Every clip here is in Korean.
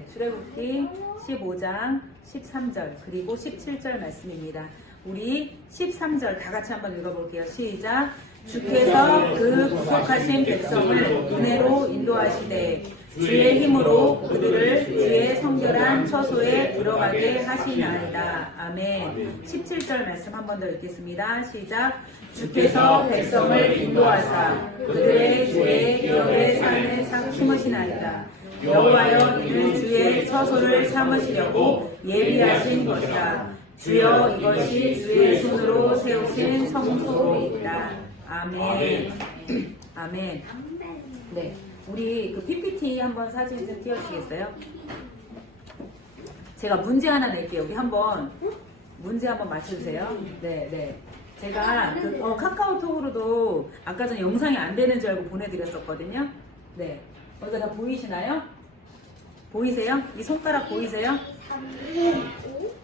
출애굽기 15장 13절 그리고 17절 말씀입니다. 우리 13절 다 같이 한번 읽어볼게요. 시작. 주께서 그 구속하신 백성을 은혜로 인도하시되 주의 힘으로 그들을 주의 성결한 처소에 들어가게 하시나이다. 아멘. 17절 말씀 한 번 더 읽겠습니다. 시작. 주께서 백성을 인도하사 그들의 주의 여호와의 산에 심으시나이다. 여호와여 이는 주의 처소를 삼으시려고 예비하신 것이라. 주여 이것이 주의 손으로 세우신 성소이다. 아멘. 아멘. 네, 우리 그 PPT 한번 사진 좀 띄워주시겠어요? 제가 문제 하나 낼게요. 우리 한번 문제 한번 맞춰주세요. 네. 제가 카카오톡으로도 아까 전에 영상이 안 되는 줄 알고 보내드렸었거든요. 네. 이거 다 보이시나요? 보이세요? 이 손가락 보이세요?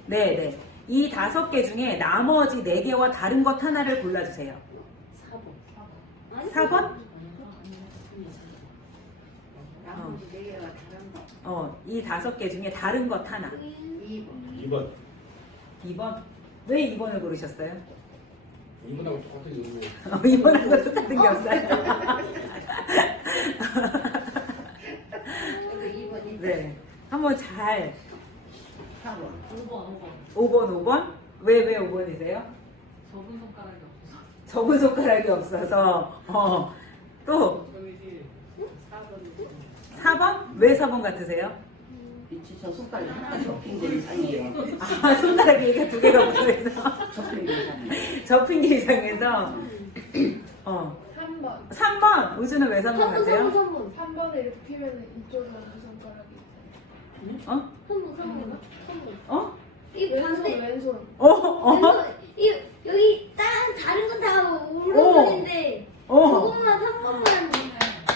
네. 이 5개 중에 나머지 4개와 다른 것 하나를 골라주세요. 4번? 이 5개 중에 다른 것 하나. 2번. 2번? 왜 2번을 고르셨어요? 2번하고 똑같은 이유. 2번하고 똑같은 게 없어요? 네. 한번 잘. 5번? 왜 5번이세요? 접은 손가락이 없어서. 또 4번? 왜 4번 같으세요? 빛이 저 손가락이 하나 접힌 게 이상해요. 아, 손가락이 이게 2개가 붙어있어. 접힌 게 이상해요. 접힌 게 이상해서. 3번. 3번! 우주는 왜 3번 같아요? 3번을 이렇게 피면 이쪽으로 손가락이 있어요. 3번. 이 반대 왼손. 여기 다른 건 다 오른손인데 저것만 3번만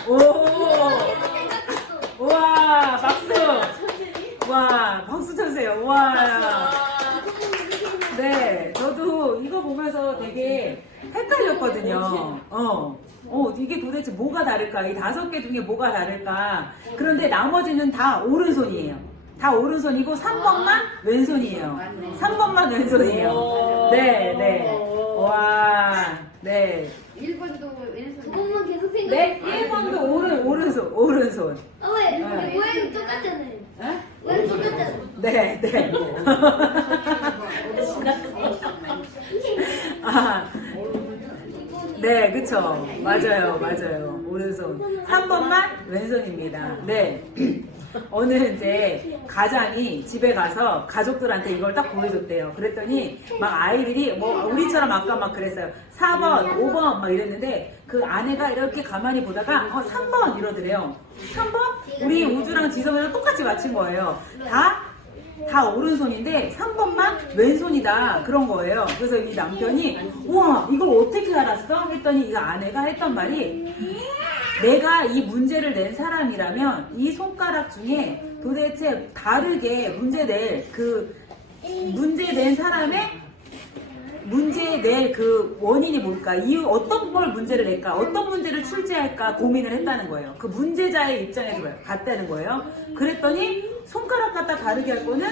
오! 우와, 박수! 와, 박수 쳐주세요. 우와. 네, 저도 이거 보면서 되게 헷갈렸거든요. 이게 도대체 뭐가 다를까? 이 5개 중에 뭐가 다를까? 그런데 나머지는 다 오른손이에요. 다 오른손이고 3번만 왼손이에요. 3번만 왼손이에요. 네. 와, 네. 1번도 왼손. 저것만 계속 생각해. 네, 1번도 오른손. 왜 모양이 똑같잖아요. 왜 똑같잖아요. 네. 네, 그쵸. 맞아요. 오른손. 3번만 왼손입니다. 네. 어느 이제 가장이 집에 가서 가족들한테 이걸 딱 보여줬대요. 그랬더니 막 아이들이 뭐 우리처럼 아까 막 그랬어요. 4번, 5번 막 이랬는데 그 아내가 이렇게 가만히 보다가 3번 이러더래요. 3번? 우리 우주랑 지성이랑 똑같이 맞힌 거예요. 다 오른손인데 3번만 왼손이다 그런 거예요. 그래서 이 남편이 우와 이걸 어떻게 알았어? 했더니 이 아내가 했던 말이 내가 이 문제를 낸 사람이라면 이 손가락 중에 도대체 다르게 문제 낸 사람의 문제 낼 그 원인이 뭘까? 이유 어떤 걸 문제를 낼까? 어떤 문제를 출제할까 고민을 했다는 거예요. 그 문제자의 입장에서 갔다는 거예요. 그랬더니 손가락 갖다 다르게 할 거는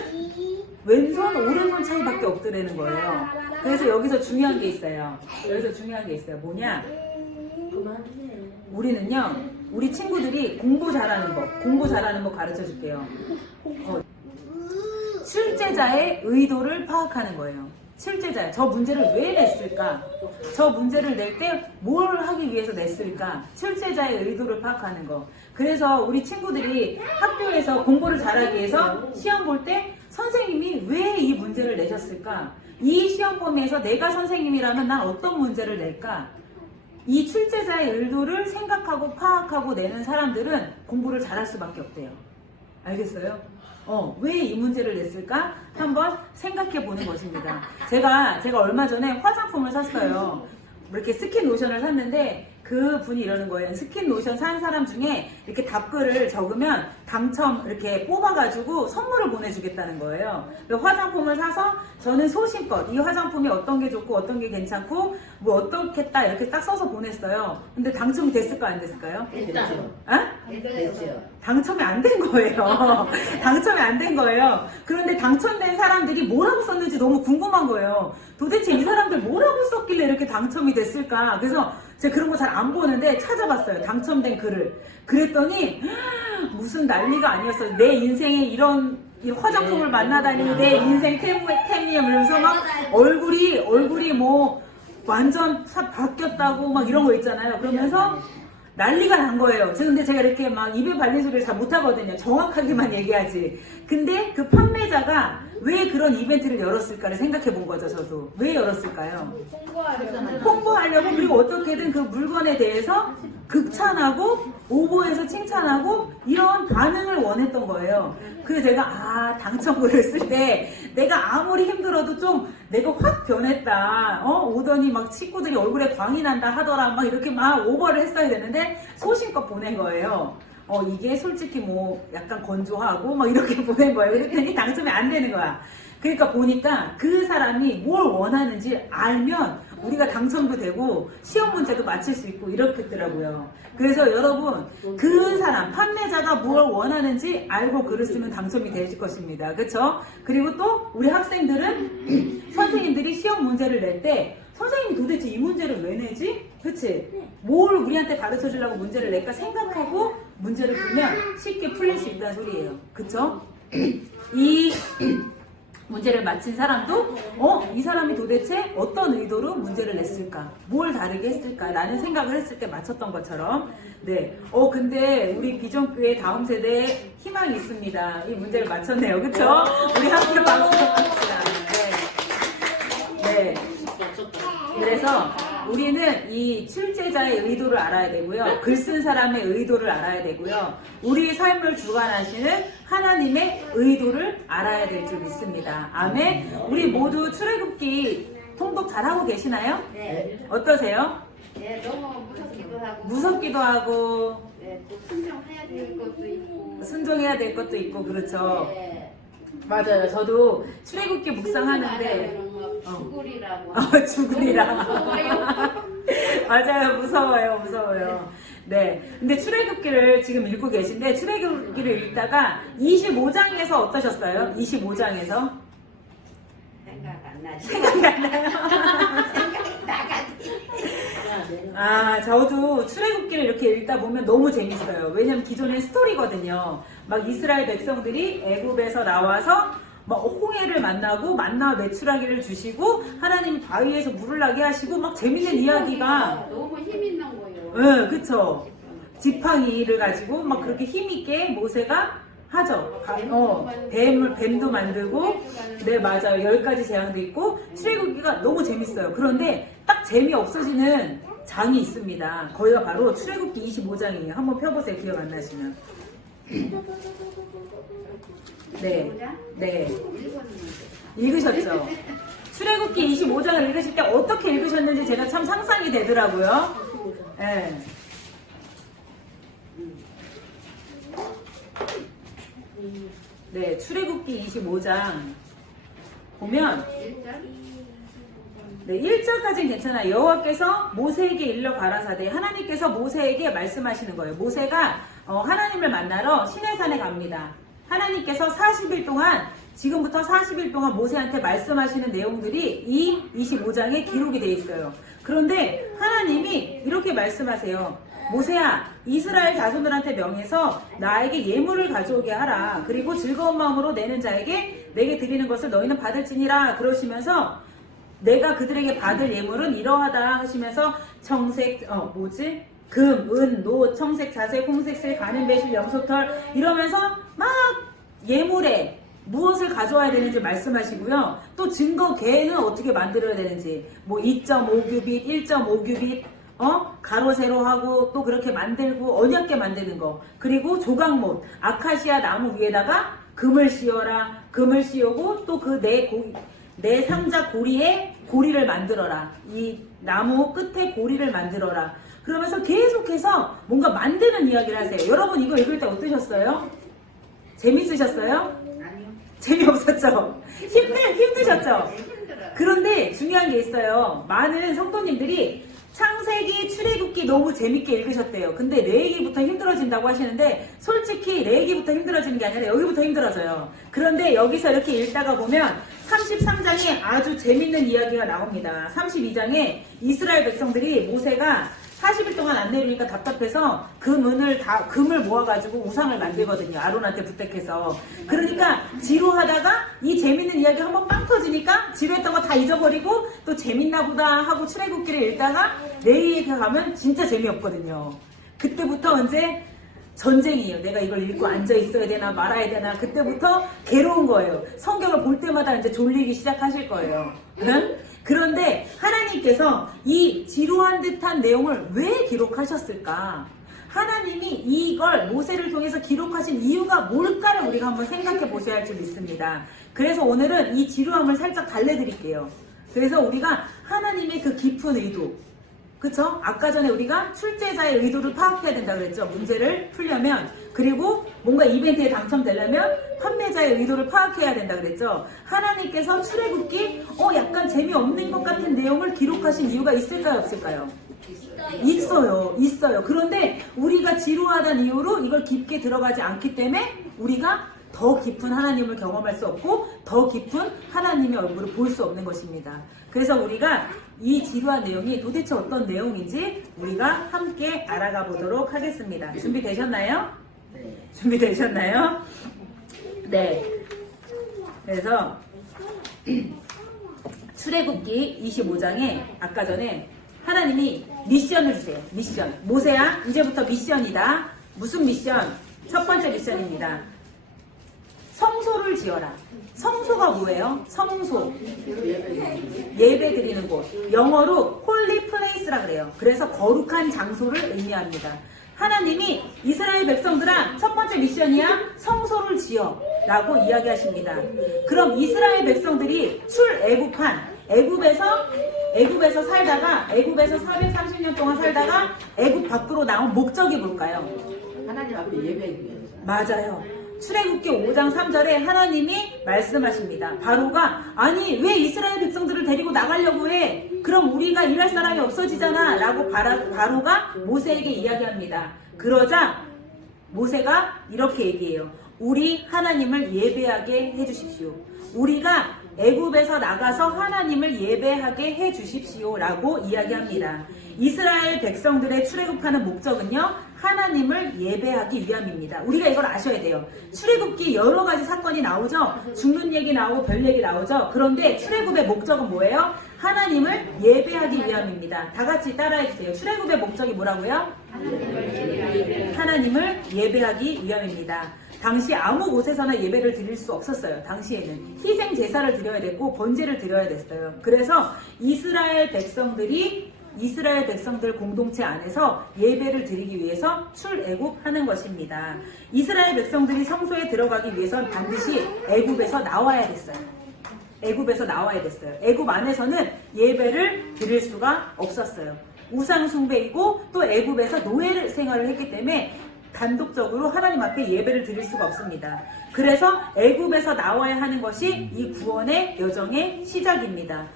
왼손, 오른손 차이밖에 없더라는 거예요. 그래서 여기서 중요한 게 있어요. 뭐냐? 우리는요, 우리 친구들이 공부 잘하는 법 가르쳐 줄게요. 출제자의 의도를 파악하는 거예요. 출제자, 저 문제를 왜 냈을까? 저 문제를 낼 때 뭘 하기 위해서 냈을까? 출제자의 의도를 파악하는 거. 그래서 우리 친구들이 학교에서 공부를 잘하기 위해서 시험 볼 때 선생님이 왜 이 문제를 내셨을까? 이 시험 범위에서 내가 선생님이라면 난 어떤 문제를 낼까? 이 출제자의 의도를 생각하고 파악하고 내는 사람들은 공부를 잘할 수밖에 없대요. 알겠어요? 왜 이 문제를 냈을까? 한번 생각해 보는 것입니다. 제가 얼마 전에 화장품을 샀어요. 이렇게 스킨 로션을 샀는데 그 분이 이러는 거예요. 스킨 로션 산 사람 중에 이렇게 답글을 적으면 당첨 이렇게 뽑아가지고 선물을 보내주겠다는 거예요. 화장품을 사서 저는 소신껏 이 화장품이 어떤 게 좋고 어떤 게 괜찮고 뭐 어떻겠다 이렇게 딱 써서 보냈어요. 근데 당첨이 됐을까요? 안 됐을까요? 됐죠. 아? 됐죠. 당첨이 안 된 거예요. 당첨이 안 된 거예요. 그런데 당첨된 사람들이 뭐라고 썼는지 너무 궁금한 거예요. 도대체 이 사람들 뭐라고 썼길래 이렇게 당첨이 됐을까? 그래서 제가 그런 거 잘 안 보는데 찾아봤어요. 당첨된 글을. 그랬더니 무슨 난리가 아니었어요. 내 인생에 이런 이 화장품을 만나다니 내 인생 템이야 이러면서 막 얼굴이 뭐 완전 바뀌었다고 막 이런 거 있잖아요. 그러면서 난리가 난 거예요. 근데 제가 이렇게 막 입에 발린 소리를 잘 못하거든요. 정확하게만 얘기하지. 근데 그 판매자가 왜 그런 이벤트를 열었을까를 생각해 본 거죠, 저도. 왜 열었을까요? 홍보하려고, 그리고 어떻게든 그 물건에 대해서 극찬하고, 오버해서 칭찬하고, 이런 반응을 원했던 거예요. 그래서 제가, 당첨글을 쓸 때, 내가 아무리 힘들어도 좀, 내가 확 변했다. 오더니 막 친구들이 얼굴에 광이 난다 하더라. 막 이렇게 막 오버를 했어야 되는데, 소신껏 보낸 거예요. 이게 솔직히 뭐 약간 건조하고 막 이렇게 보낸 거예요. 그랬더니 당첨이 안 되는 거야. 그러니까 보니까 그 사람이 뭘 원하는지 알면 우리가 당첨도 되고 시험 문제도 맞힐 수 있고 이렇겠더라고요. 그래서 여러분 그 사람 판매자가 뭘 원하는지 알고 글을 쓰면 당첨이 되실 것입니다. 그렇죠? 그리고 또 우리 학생들은 선생님들이 시험 문제를 낼 때 선생님이 도대체 이 문제를 왜 내지? 그치? 뭘 우리한테 가르쳐 주려고 문제를 낼까 생각하고 문제를 풀면 쉽게 풀릴 수 있다는 소리예요. 그쵸? 이 문제를 맞힌 사람도 이 사람이 도대체 어떤 의도로 문제를 냈을까? 뭘 다르게 했을까? 라는 생각을 했을 때 맞췄던 것처럼 네. 근데 우리 비전교회 다음 세대에 희망이 있습니다. 이 문제를 맞췄네요. 그쵸? 우리 함께 박수 합시다. 네. 그래서 우리는 이 출제자의 의도를 알아야 되고요. 글 쓴 사람의 의도를 알아야 되고요. 우리 삶을 주관하시는 하나님의 의도를 알아야 될 줄 믿습니다. 아멘. 우리 모두 출애굽기 통독 잘하고 계시나요? 네. 어떠세요? 네, 너무 무섭기도 하고. 무섭기도 하고 네, 또 순종해야 될 것도 있고. 순종해야 될 것도 있고 그렇죠. 네. 맞아요. 저도 출애굽기 묵상하는데 죽으리라고. 죽으리라. 맞아요. 무서워요. 네. 근데 출애굽기를 지금 읽고 계신데 출애굽기를 읽다가 25장에서 어떠셨어요? 25장에서? 생각 안 나지. 생각이 안 나요? 생각이 나가지. 저도 출애굽기를 이렇게 읽다 보면 너무 재밌어요. 왜냐면 기존의 스토리거든요. 막 이스라엘 백성들이 애굽에서 나와서 막 홍해를 만나고 만나 메추라기를 주시고 하나님 바위에서 물을 나게 하시고 막 재밌는 이야기가 너무 힘 있는 거예요. 네, 그쵸. 지팡이를 가지고 막 그렇게 힘있게 모세가 하죠. 뱀도 만들고, 네, 맞아요. 10가지 재앙도 있고, 출애굽기가 너무 재밌어요. 그런데 딱 재미없어지는 장이 있습니다. 거기가 바로 출애굽기 25장이에요. 한번 펴보세요. 기억 안 나시면. 네. 읽으셨죠? 출애굽기 25장을 읽으실 때 어떻게 읽으셨는지 제가 참 상상이 되더라고요. 네. 네, 출애굽기 25장 보면 네, 1절까지는 괜찮아요. 여호와께서 모세에게 일러 가라사대 하나님께서 모세에게 말씀하시는 거예요. 모세가 하나님을 만나러 시내산에 갑니다. 하나님께서 40일 동안 지금부터 40일 동안 모세한테 말씀하시는 내용들이 이 25장에 기록이 되어 있어요. 그런데 하나님이 이렇게 말씀하세요. 모세야, 이스라엘 자손들한테 명해서 나에게 예물을 가져오게 하라. 그리고 즐거운 마음으로 내는 자에게 내게 드리는 것을 너희는 받을지니라. 그러시면서 내가 그들에게 받을 예물은 이러하다 하시면서 청색, 금, 은, 노, 청색, 자색, 홍색, 실, 가는 배실, 염소털 이러면서 막 예물에 무엇을 가져와야 되는지 말씀하시고요. 또 증거계는 어떻게 만들어야 되는지 뭐 2.5규빗, 1.5규빗 가로 세로 하고 또 그렇게 만들고 언약계 만드는 거 그리고 조각못, 아카시아 나무 위에다가 금을 씌워라. 금을 씌우고 또 그 내 상자 고리에 고리를 만들어라. 이 나무 끝에 고리를 만들어라. 그러면서 계속해서 뭔가 만드는 이야기를 하세요. 여러분 이거 읽을 때 어떠셨어요? 재밌으셨어요? 아니요. 재미없었죠? 힘드셨죠? 힘들어요. 그런데 중요한 게 있어요. 많은 성도님들이 창세기, 출애굽기 너무 재밌게 읽으셨대요. 근데 레위기부터 힘들어진다고 하시는데 솔직히 레위기부터 힘들어지는 게 아니라 여기부터 힘들어져요. 그런데 여기서 이렇게 읽다가 보면 33장에 아주 재밌는 이야기가 나옵니다. 32장에 이스라엘 백성들이 모세가 40일 동안 안 내리니까 답답해서 금을 모아가지고 우상을 만들거든요. 아론한테 부탁해서. 그러니까 지루하다가 이 재밌는 이야기 한번 빵 터지니까 지루했던 거 다 잊어버리고 또 재밌나 보다 하고 출애굽기를 읽다가 레위기에 가면 진짜 재미없거든요. 그때부터 언제 전쟁이에요. 내가 이걸 읽고 앉아 있어야 되나 말아야 되나. 그때부터 괴로운 거예요. 성경을 볼 때마다 이제 졸리기 시작하실 거예요. 응? 그런데 하나님께서 이 지루한 듯한 내용을 왜 기록하셨을까? 하나님이 이걸 모세를 통해서 기록하신 이유가 뭘까를 우리가 한번 생각해 보셔야 할 줄 믿습니다. 그래서 오늘은 이 지루함을 살짝 달래드릴게요. 그래서 우리가 하나님의 그 깊은 의도, 그쵸? 아까 전에 우리가 출제자의 의도를 파악해야 된다 그랬죠? 문제를 풀려면. 그리고 뭔가 이벤트에 당첨되려면 판매자의 의도를 파악해야 된다 그랬죠? 하나님께서 출애굽기 약간 재미없는 것 같은 내용을 기록하신 이유가 있을까요? 없을까요? 있어요. 그런데 우리가 지루하다는 이유로 이걸 깊게 들어가지 않기 때문에 우리가 더 깊은 하나님을 경험할 수 없고 더 깊은 하나님의 얼굴을 볼 수 없는 것입니다. 그래서 우리가 이 지루한 내용이 도대체 어떤 내용인지 우리가 함께 알아가 보도록 하겠습니다. 준비되셨나요? 네. 준비되셨나요? 네. 그래서 출애굽기 25장에 아까 전에 하나님이 미션을 주세요. 미션. 모세야, 이제부터 미션이다. 무슨 미션? 첫 번째 미션입니다. 성소를 지어라. 성소가 뭐예요? 성소. 예배 드리는 곳. 영어로 holy place라 그래요. 그래서 거룩한 장소를 의미합니다. 하나님이 이스라엘 백성들아, 첫 번째 미션이야. 성소를 지어. 라고 이야기하십니다. 그럼 이스라엘 백성들이 출애굽한 애굽에서 살다가 애굽에서 430년 동안 살다가 애굽 밖으로 나온 목적이 뭘까요? 하나님 앞에 예배하기 위해서. 맞아요. 출애굽기 5장 3절에 하나님이 말씀하십니다. 바로가 아니 왜 이스라엘 백성들을 데리고 나가려고 해? 그럼 우리가 일할 사람이 없어지잖아 라고 바로가 모세에게 이야기합니다. 그러자 모세가 이렇게 얘기해요. 우리 하나님을 예배하게 해주십시오. 우리가 애굽에서 나가서 하나님을 예배하게 해주십시오 라고 이야기합니다. 이스라엘 백성들의 출애굽하는 목적은요, 하나님을 예배하기 위함입니다. 우리가 이걸 아셔야 돼요. 출애굽기 여러 가지 사건이 나오죠. 죽는 얘기 나오고 별 얘기 나오죠. 그런데 출애굽의 목적은 뭐예요? 하나님을 예배하기 위함입니다. 다 같이 따라해 주세요. 출애굽의 목적이 뭐라고요? 하나님을 예배하기 위함입니다. 당시 아무 곳에서나 예배를 드릴 수 없었어요. 당시에는 희생 제사를 드려야 됐고 번제를 드려야 됐어요. 그래서 이스라엘 백성들 공동체 안에서 예배를 드리기 위해서 출애굽하는 것입니다. 이스라엘 백성들이 성소에 들어가기 위해선 반드시 애굽에서 나와야 됐어요. 애굽 안에서는 예배를 드릴 수가 없었어요. 우상 숭배이고 또 애굽에서 노예 생활을 했기 때문에 단독적으로 하나님 앞에 예배를 드릴 수가 없습니다. 그래서 애굽에서 나와야 하는 것이 이 구원의 여정의 시작입니다.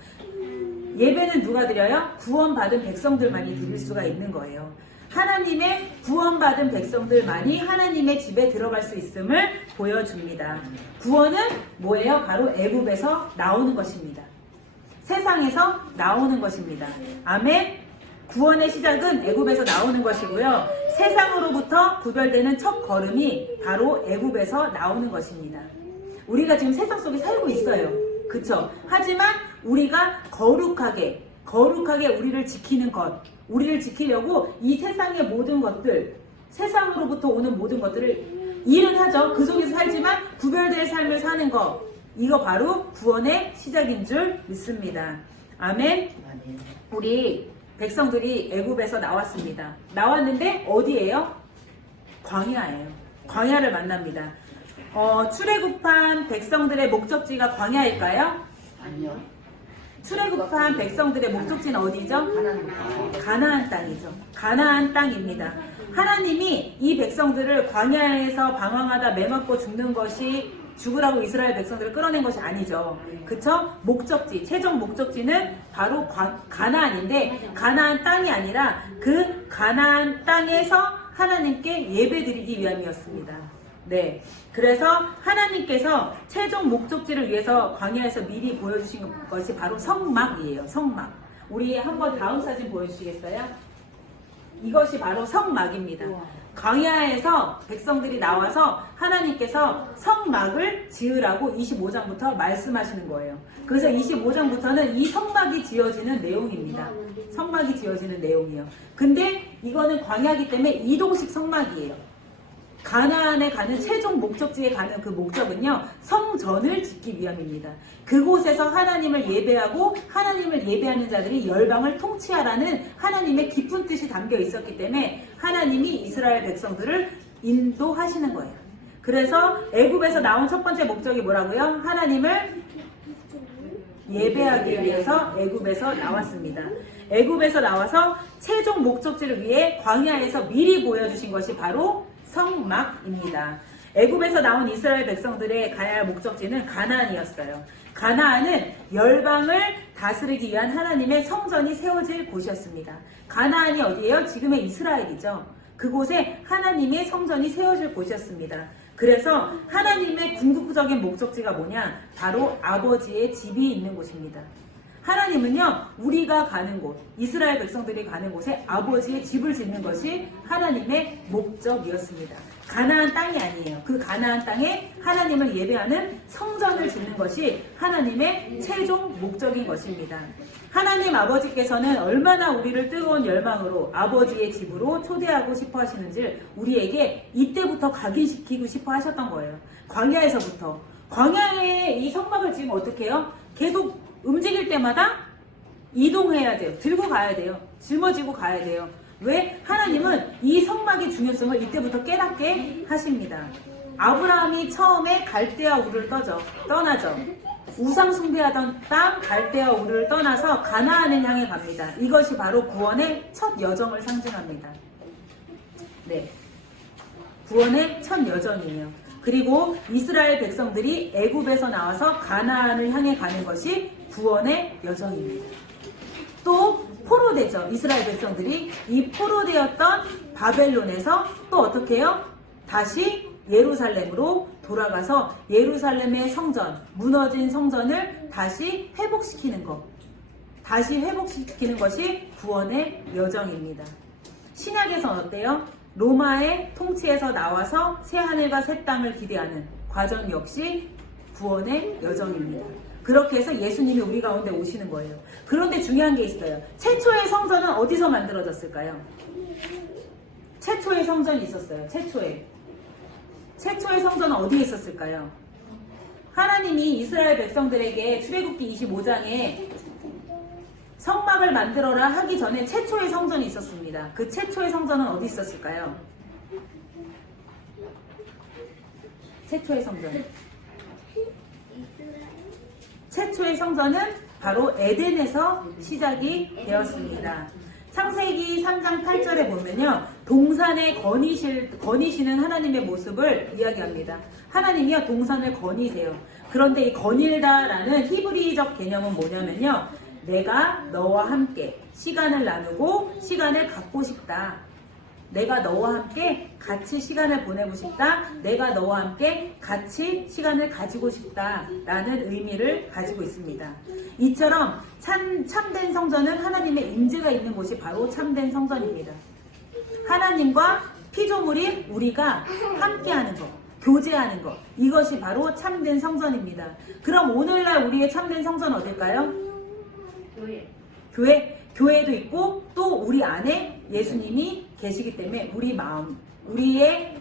예배는 누가 드려요? 구원받은 백성들만이 드릴 수가 있는 거예요. 하나님의 구원받은 백성들만이 하나님의 집에 들어갈 수 있음을 보여줍니다. 구원은 뭐예요? 바로 애굽에서 나오는 것입니다. 세상에서 나오는 것입니다. 아멘. 구원의 시작은 애굽에서 나오는 것이고요. 세상으로부터 구별되는 첫 걸음이 바로 애굽에서 나오는 것입니다. 우리가 지금 세상 속에 살고 있어요. 그쵸? 하지만 우리가 거룩하게 우리를 지키는 것, 우리를 지키려고 이 세상의 모든 것들, 세상으로부터 오는 모든 것들을 일은 하죠. 그 속에서 살지만 구별될 삶을 사는 것, 이거 바로 구원의 시작인 줄 믿습니다. 아멘. 우리 백성들이 애굽에서 나왔습니다. 나왔는데 어디예요? 광야예요. 광야를 만납니다. 출애굽한 백성들의 목적지가 광야일까요? 아니요. 출애굽한 백성들의 목적지는 어디죠? 가나안 땅이죠. 가나안 땅입니다. 하나님이 이 백성들을 광야에서 방황하다 매맞고 죽는 것이 죽으라고 이스라엘 백성들을 끌어낸 것이 아니죠. 그쵸? 목적지, 최종 목적지는 바로 가나안인데 가나안 땅이 아니라 그 가나안 땅에서 하나님께 예배드리기 위함이었습니다. 네. 그래서 하나님께서 최종 목적지를 위해서 광야에서 미리 보여주신 것이 바로 성막이에요. 성막. 우리 한번 다음 사진 보여주시겠어요? 이것이 바로 성막입니다. 광야에서 백성들이 나와서 하나님께서 성막을 지으라고 25장부터 말씀하시는 거예요. 그래서 25장부터는 이 성막이 지어지는 내용입니다. 성막이 지어지는 내용이요. 근데 이거는 광야이기 때문에 이동식 성막이에요. 가나안에 가는 최종 목적지에 가는 그 목적은요, 성전을 짓기 위함입니다. 그곳에서 하나님을 예배하고 하나님을 예배하는 자들이 열방을 통치하라는 하나님의 깊은 뜻이 담겨 있었기 때문에 하나님이 이스라엘 백성들을 인도하시는 거예요. 그래서 애굽에서 나온 첫 번째 목적이 뭐라고요? 하나님을 예배하기 위해서 애굽에서 나왔습니다. 애굽에서 나와서 최종 목적지를 위해 광야에서 미리 보여주신 것이 바로 성막입니다. 애굽에서 나온 이스라엘 백성들의 가야 할 목적지는 가나안이었어요. 가나안은 열방을 다스리기 위한 하나님의 성전이 세워질 곳이었습니다. 가나안이 어디예요? 지금의 이스라엘이죠. 그곳에 하나님의 성전이 세워질 곳이었습니다. 그래서 하나님의 궁극적인 목적지가 뭐냐? 바로 아버지의 집이 있는 곳입니다. 하나님은요, 우리가 가는 곳, 이스라엘 백성들이 가는 곳에 아버지의 집을 짓는 것이 하나님의 목적이었습니다. 가나안 땅이 아니에요. 그 가나안 땅에 하나님을 예배하는 성전을 짓는 것이 하나님의 최종 목적인 것입니다. 하나님 아버지께서는 얼마나 우리를 뜨거운 열망으로 아버지의 집으로 초대하고 싶어 하시는지 우리에게 이때부터 각인시키고 싶어 하셨던 거예요. 광야에서부터. 광야에 이 성막을 지으면 어떻게 해요? 계속 움직일 때마다 이동해야 돼요. 들고 가야 돼요. 짊어지고 가야 돼요. 왜? 하나님은 이 성막의 중요성을 이때부터 깨닫게 하십니다. 아브라함이 처음에 갈대아 우르를 떠나죠. 우상 숭배하던 땅 갈대아 우르를 떠나서 가나안을 향해 갑니다. 이것이 바로 구원의 첫 여정을 상징합니다. 네, 구원의 첫 여정이에요. 그리고 이스라엘 백성들이 애굽에서 나와서 가나안을 향해 가는 것이 구원의 여정입니다. 또 포로되죠. 이스라엘 백성들이 이 포로되었던 바벨론에서 또 어떻게 해요? 다시 예루살렘으로 돌아가서 예루살렘의 성전, 무너진 성전을 다시 회복시키는 것. 다시 회복시키는 것이 구원의 여정입니다. 신약에서는 어때요? 로마의 통치에서 나와서 새하늘과 새 땅을 기대하는 과정 역시 구원의 여정입니다. 그렇게 해서 예수님이 우리 가운데 오시는 거예요. 그런데 중요한 게 있어요. 최초의 성전은 어디서 만들어졌을까요? 최초의 성전이 있었어요. 최초의 성전은 어디에 있었을까요? 하나님이 이스라엘 백성들에게 출애굽기 25장에 성막을 만들어라 하기 전에 최초의 성전이 있었습니다. 그 최초의 성전은 어디 있었을까요? 최초의 성전. 최초의 성전은 바로 에덴에서 시작이 되었습니다. 창세기 3장 8절에 보면요, 동산에 거니시는 하나님의 모습을 이야기합니다. 하나님이요, 동산을 거니세요. 그런데 이 거닐다라는 히브리적 개념은 뭐냐면요, 내가 너와 함께 시간을 나누고 시간을 갖고 싶다. 내가 너와 함께 같이 시간을 보내고 싶다. 내가 너와 함께 같이 시간을 가지고 싶다. 라는 의미를 가지고 있습니다. 이처럼 참된 성전은 하나님의 임재가 있는 곳이 바로 참된 성전입니다. 하나님과 피조물인 우리가 함께하는 것, 교제하는 것, 이것이 바로 참된 성전입니다. 그럼 오늘날 우리의 참된 성전 어딜까요? 교회도 있고 또 우리 안에 예수님이 계시기 때문에 우리 마음, 우리의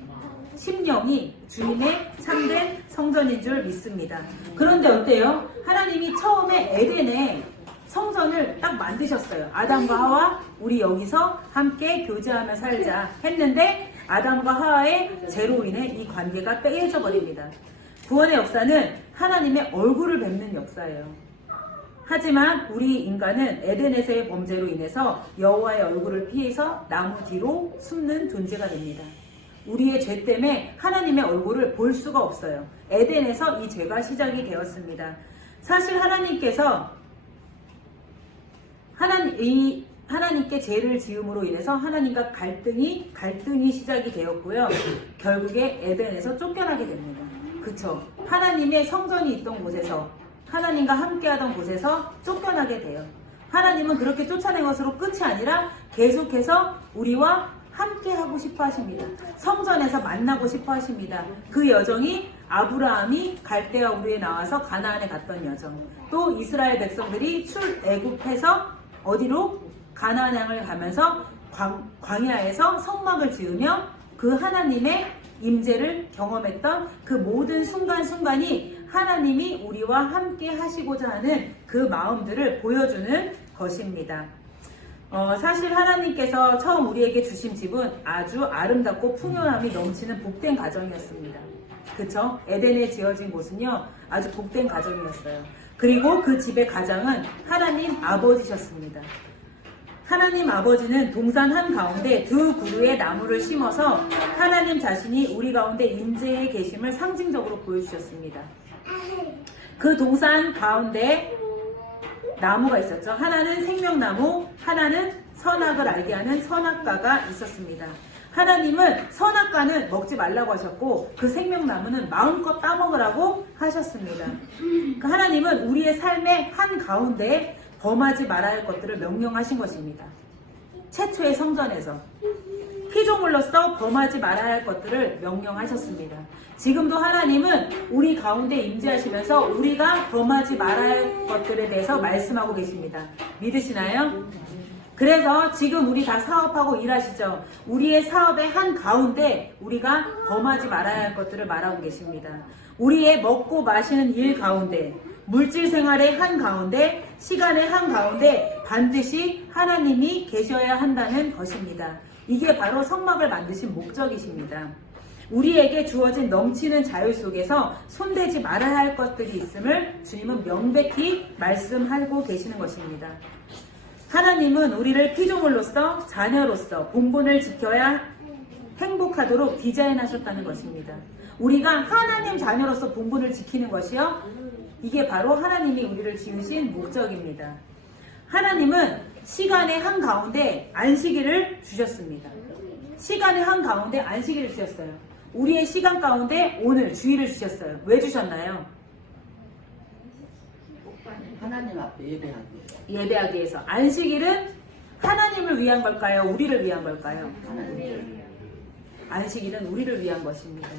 심령이 주님의 참된 성전인 줄 믿습니다. 그런데 어때요? 하나님이 처음에 에덴에 성전을 딱 만드셨어요. 아담과 하와, 우리 여기서 함께 교제하며 살자 했는데 아담과 하와의 죄로 인해 이 관계가 빼앗겨 버립니다. 구원의 역사는 하나님의 얼굴을 뵙는 역사예요. 하지만 우리 인간은 에덴에서의 범죄로 인해서 여호와의 얼굴을 피해서 나무 뒤로 숨는 존재가 됩니다. 우리의 죄 때문에 하나님의 얼굴을 볼 수가 없어요. 에덴에서 이 죄가 시작이 되었습니다. 사실 하나님께서 하나님께 죄를 지음으로 인해서 하나님과 갈등이 시작이 되었고요. 결국에 에덴에서 쫓겨나게 됩니다. 그쵸? 하나님의 성전이 있던 곳에서, 하나님과 함께하던 곳에서 쫓겨나게 돼요. 하나님은 그렇게 쫓아낸 것으로 끝이 아니라 계속해서 우리와 함께하고 싶어 하십니다. 성전에서 만나고 싶어 하십니다. 그 여정이 아브라함이 갈대아 우르에 나와서 가나안에 갔던 여정, 또 이스라엘 백성들이 출애굽해서 어디로? 가나안 땅을 가면서 광야에서 성막을 지으며 그 하나님의 임재를 경험했던 그 모든 순간순간이 하나님이 우리와 함께 하시고자 하는 그 마음들을 보여주는 것입니다. 사실 하나님께서 처음 우리에게 주신 집은 아주 아름답고 풍요함이 넘치는 복된 가정이었습니다. 그쵸? 에덴에 지어진 곳은요, 아주 복된 가정이었어요. 그리고 그 집의 가장은 하나님 아버지셨습니다. 하나님 아버지는 동산 한가운데 두 그루의 나무를 심어서 하나님 자신이 우리 가운데 임재해 계심을 상징적으로 보여주셨습니다. 그 동산 가운데 나무가 있었죠. 하나는 생명나무, 하나는 선악을 알게 하는 선악과가 있었습니다. 하나님은 선악과는 먹지 말라고 하셨고 그 생명나무는 마음껏 따먹으라고 하셨습니다. 그 하나님은 우리의 삶의 한가운데 범하지 말아야 할 것들을 명령하신 것입니다. 최초의 성전에서 피조물로서 범하지 말아야 할 것들을 명령하셨습니다. 지금도 하나님은 우리 가운데 임재하시면서 우리가 범하지 말아야 할 것들에 대해서 말씀하고 계십니다. 믿으시나요? 그래서 지금 우리 다 사업하고 일하시죠. 우리의 사업의 한가운데 우리가 범하지 말아야 할 것들을 말하고 계십니다. 우리의 먹고 마시는 일 가운데, 물질 생활의 한가운데, 시간의 한가운데 반드시 하나님이 계셔야 한다는 것입니다. 이게 바로 성막을 만드신 목적이십니다. 우리에게 주어진 넘치는 자유 속에서 손대지 말아야 할 것들이 있음을 주님은 명백히 말씀하고 계시는 것입니다. 하나님은 우리를 피조물로서, 자녀로서 본분을 지켜야 행복하도록 디자인하셨다는 것입니다. 우리가 하나님 자녀로서 본분을 지키는 것이요, 이게 바로 하나님이 우리를 지으신 목적입니다. 하나님은 시간의 한가운데 안식일을 주셨습니다. 시간의 한가운데 안식일을 주셨어요. 우리의 시간 가운데 오늘 주일을 주셨어요. 왜 주셨나요? 하나님 앞에 예배하기. 예배하기 위해서. 안식일은 하나님을 위한 걸까요? 우리를 위한 걸까요? 하나님. 안식일은 우리를 위한 것입니다.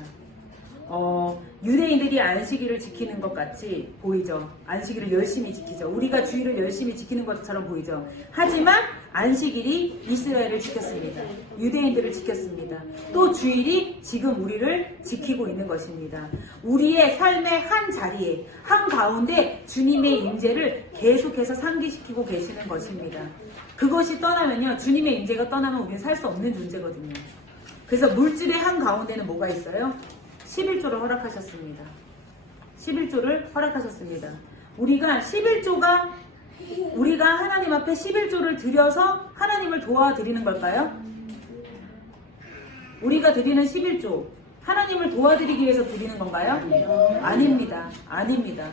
유대인들이 안식일을 지키는 것 같이 보이죠. 안식일을 열심히 지키죠. 우리가 주일을 열심히 지키는 것처럼 보이죠. 하지만 안식일이 이스라엘을 지켰습니다. 유대인들을 지켰습니다. 또 주일이 지금 우리를 지키고 있는 것입니다. 우리의 삶의 한 자리에, 한 가운데 주님의 임재를 계속해서 상기시키고 계시는 것입니다. 그것이 떠나면요, 주님의 임재가 떠나면 우리는 살 수 없는 존재거든요. 그래서 물질의 한 가운데는 뭐가 있어요? 11조를 허락하셨습니다. 11조를 허락하셨습니다. 우리가 하나님 앞에 11조를 드려서 하나님을 도와드리는 걸까요? 우리가 드리는 11조, 하나님을 도와드리기 위해서 드리는 건가요? 아닙니다. 아닙니다.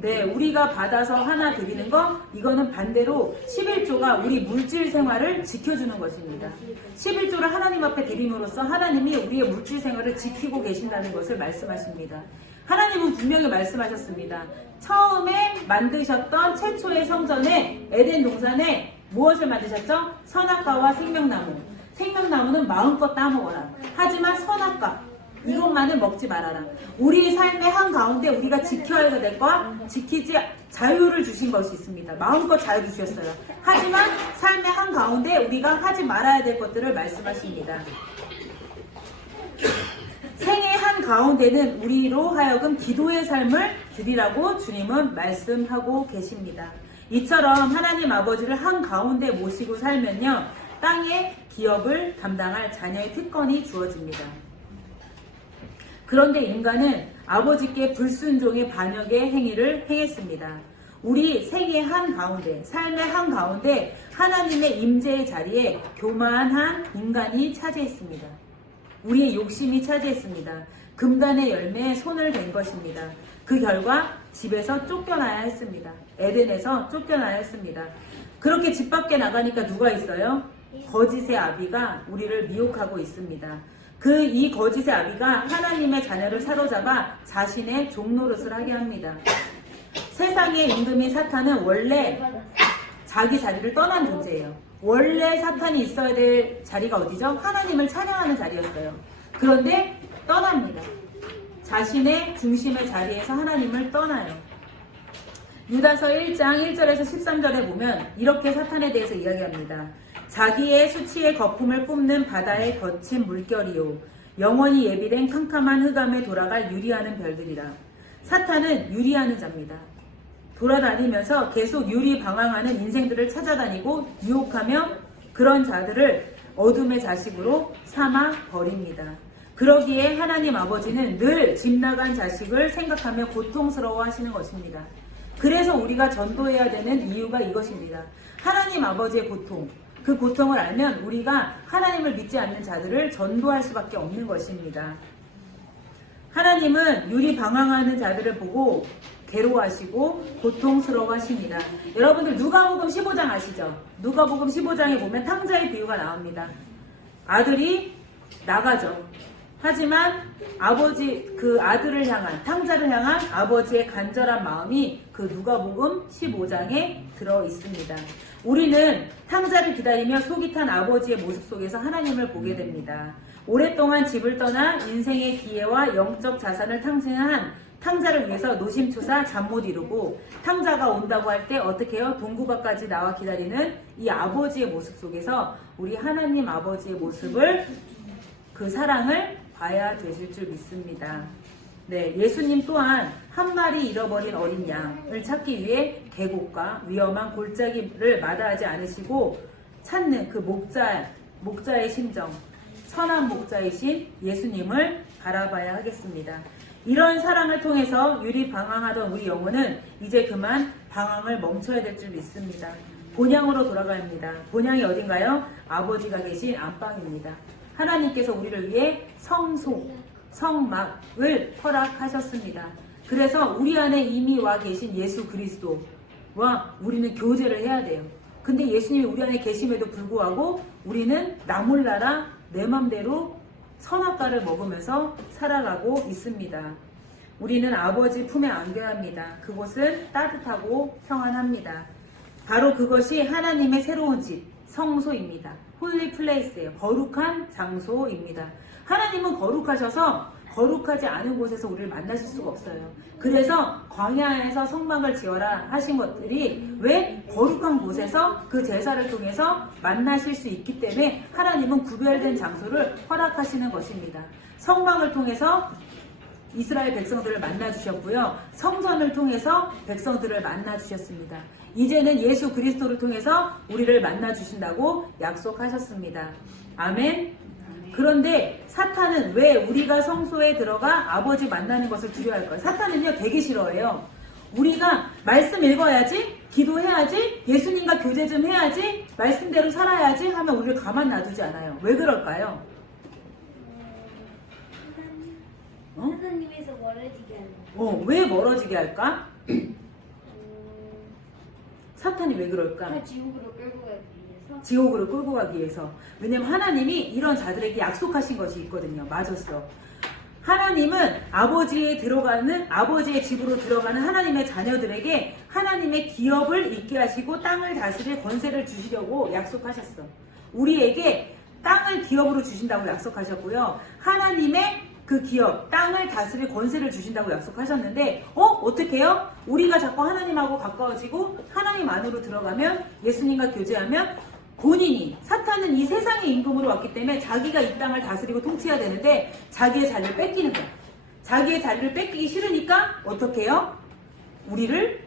네, 우리가 받아서 하나 드리는 거, 이거는 반대로 11조가 우리 물질 생활을 지켜주는 것입니다. 11조를 하나님 앞에 드림으로써 하나님이 우리의 물질 생활을 지키고 계신다는 것을 말씀하십니다. 하나님은 분명히 말씀하셨습니다. 처음에 만드셨던 최초의 성전에, 에덴 동산에 무엇을 만드셨죠? 선악과와 생명나무. 생명나무는 마음껏 따먹어라. 하지만 선악과, 이것만은 먹지 말아라. 우리의 삶의 한가운데 우리가 지켜야 될 것, 지키지 자유를 주신 것이 있습니다. 마음껏 자유 주셨어요. 하지만 삶의 한가운데 우리가 하지 말아야 될 것들을 말씀하십니다. 생의 한가운데는 우리로 하여금 기도의 삶을 드리라고 주님은 말씀하고 계십니다. 이처럼 하나님 아버지를 한가운데 모시고 살면요, 땅의 기업을 담당할 자녀의 특권이 주어집니다. 그런데 인간은 아버지께 불순종의 반역의 행위를 행했습니다. 우리 생의 한가운데, 삶의 한가운데 하나님의 임재의 자리에 교만한 인간이 차지했습니다. 우리의 욕심이 차지했습니다. 금단의 열매에 손을 댄 것입니다. 그 결과 집에서 쫓겨나야 했습니다. 에덴에서 쫓겨나야 했습니다. 그렇게 집 밖에 나가니까 누가 있어요? 거짓의 아비가 우리를 미혹하고 있습니다. 이 거짓의 아비가 하나님의 자녀를 사로잡아 자신의 종노릇을 하게 합니다. 세상의 임금인 사탄은 원래 자기 자리를 떠난 존재예요. 원래 사탄이 있어야 될 자리가 어디죠? 하나님을 찬양하는 자리였어요. 그런데 떠납니다. 자신의 중심의 자리에서 하나님을 떠나요. 유다서 1장 1절에서 13절에 보면 이렇게 사탄에 대해서 이야기합니다. 자기의 수치의 거품을 뿜는 바다의 거친 물결이요 영원히 예비된 캄캄한 흑암에 돌아갈 유리하는 별들이라. 사탄은 유리하는 자입니다. 돌아다니면서 계속 유리방황하는 인생들을 찾아다니고 유혹하며 그런 자들을 어둠의 자식으로 삼아 버립니다. 그러기에 하나님 아버지는 늘 집 나간 자식을 생각하며 고통스러워 하시는 것입니다. 그래서 우리가 전도해야 되는 이유가 이것입니다. 하나님 아버지의 고통, 그 고통을 알면 우리가 하나님을 믿지 않는 자들을 전도할 수밖에 없는 것입니다. 하나님은 유리방황하는 자들을 보고 괴로워하시고 고통스러워하십니다. 여러분들 누가복음 15장 아시죠? 누가복음 15장에 보면 탕자의 비유가 나옵니다. 아들이 나가죠. 하지만 그 아들을 향한, 탕자를 향한 아버지의 간절한 마음이 그 누가복음 15장에 들어 있습니다. 우리는 탕자를 기다리며 속이 탄 아버지의 모습 속에서 하나님을 보게 됩니다. 오랫동안 집을 떠나 인생의 기회와 영적 자산을 탕진한 탕자를 위해서 노심초사 잠 못 이루고 탕자가 온다고 할 때 어떻게 해요? 동구밖까지 나와 기다리는 이 아버지의 모습 속에서 우리 하나님 아버지의 모습을, 그 사랑을 봐야 되실 줄 믿습니다. 네, 예수님 또한 한 마리 잃어버린 어린 양을 찾기 위해 계곡과 위험한 골짜기를 마다하지 않으시고 찾는 그 목자의 심정, 선한 목자이신 예수님을 바라봐야 하겠습니다. 이런 사랑을 통해서 유리방황하던 우리 영혼은 이제 그만 방황을 멈춰야 될 줄 믿습니다. 본향으로 돌아가야 합니다. 본향이 어딘가요? 아버지가 계신 안방입니다. 하나님께서 우리를 위해 성소, 성막을 허락하셨습니다. 그래서 우리 안에 이미 와 계신 예수 그리스도와 우리는 교제를 해야 돼요. 근데 예수님이 우리 안에 계심에도 불구하고 우리는 나 몰라라 내 맘대로 선악과를 먹으면서 살아가고 있습니다. 우리는 아버지 품에 안겨야 합니다. 그곳은 따뜻하고 평안합니다. 바로 그것이 하나님의 새로운 집, 성소입니다. 홀리 플레이스예요. 거룩한 장소입니다. 하나님은 거룩하셔서 거룩하지 않은 곳에서 우리를 만나실 수가 없어요. 그래서 광야에서 성막을 지어라 하신 것들이 왜 거룩한 곳에서 그 제사를 통해서 만나실 수 있기 때문에 하나님은 구별된 장소를 허락하시는 것입니다. 성막을 통해서 이스라엘 백성들을 만나주셨고요. 성전을 통해서 백성들을 만나주셨습니다. 이제는 예수 그리스도를 통해서 우리를 만나주신다고 약속하셨습니다. 아멘. 그런데 사탄은 왜 우리가 성소에 들어가 아버지 만나는 것을 두려워할까요? 사탄은요 되게 싫어해요. 우리가 말씀 읽어야지, 기도해야지, 예수님과 교제 좀 해야지, 말씀대로 살아야지 하면 우리를 가만 놔두지 않아요. 왜 그럴까요? 하나님에서 멀어지게 하는. 왜 멀어지게 할까? 사탄이 왜 그럴까? 다 지옥으로 끌고 가기 위해서. 지옥으로 끌고 가기 위해서. 왜냐면 하나님이 이런 자들에게 약속하신 것이 있거든요. 맞았어. 하나님은 아버지의 집으로 들어가는 하나님의 자녀들에게 하나님의 기업을 있게 하시고 땅을 다스릴 권세를 주시려고 약속하셨어. 우리에게 땅을 기업으로 주신다고 약속하셨고요. 하나님의 그 기업, 땅을 다스릴 권세를 주신다고 약속하셨는데 어떻게 해요? 우리가 자꾸 하나님하고 가까워지고 하나님 안으로 들어가면, 예수님과 교제하면 본인이, 사탄은 이 세상의 임금으로 왔기 때문에 자기가 이 땅을 다스리고 통치해야 되는데 자기의 자리를 뺏기는 거야. 자기의 자리를 뺏기기 싫으니까 어떻게 해요? 우리를